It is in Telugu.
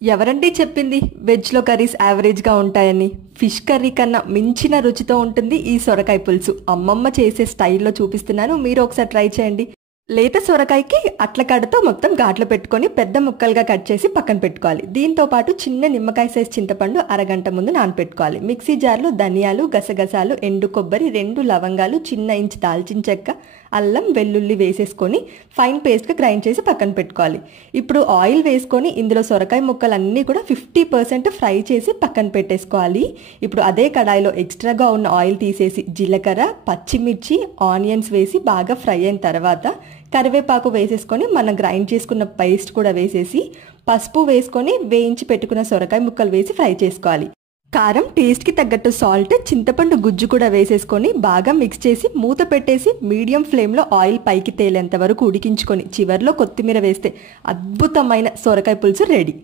ఎవరండి చెప్పింది వెజ్‌లో కర్రీస్ యావరేజ్‌గా ఉంటాయని? ఫిష్ కర్రీ కన్నా మించిన రుచితో ఉంటుంది ఈ సొరకాయ పులుసు. అమ్మమ్మ చేసే స్టైల్‌లో చూపిస్తున్నాను. మీరు ఒకసారి ట్రై చేయండి. లేత సొరకాయకి అట్లకాడతో మొత్తం ఘాట్లు పెట్టుకొని పెద్ద ముక్కలుగా కట్ చేసి పక్కన పెట్టుకోవాలి. దీంతో పాటు చిన్న నిమ్మకాయ సైజ్ చింతపండు అరగంట ముందు నానపెట్టుకోవాలి. మిక్సీ జార్లో ధనియాలు, గసగసాలు, ఎండు కొబ్బరి, 2 లవంగాలు, చిన్న ఇంచు దాల్చిన చెక్క, అల్లం, వెల్లుల్లి వేసేసుకొని ఫైన్ పేస్ట్గా గ్రైండ్ చేసి పక్కన పెట్టుకోవాలి. ఇప్పుడు ఆయిల్ వేసుకొని ఇందులో సొరకాయ ముక్కలన్నీ కూడా 50% ఫ్రై చేసి పక్కన పెట్టేసుకోవాలి. ఇప్పుడు అదే కడాయిలో ఎక్స్ట్రాగా ఉన్న ఆయిల్ తీసేసి జీలకర్ర, పచ్చిమిర్చి, ఆనియన్స్ వేసి బాగా ఫ్రై అయిన తర్వాత కరివేపాకు వేసేసుకొని మనం గ్రైండ్ చేసుకున్న పేస్ట్ కూడా వేసేసి పసుపు వేసుకొని వేయించి పెట్టుకున్న సొరకాయ ముక్కలు వేసి ఫ్రై చేసుకోవాలి. కారం టేస్ట్కి తగ్గట్టు సాల్ట్, చింతపండు గుజ్జు కూడా వేసేసుకొని బాగా మిక్స్ చేసి మూత పెట్టేసి మీడియం ఫ్లేమ్లో ఆయిల్ పైకి తేలేంత వరకు ఉడికించుకొని చివర్లో కొత్తిమీర వేస్తే అద్భుతమైన సొరకాయ పులుసు రెడీ.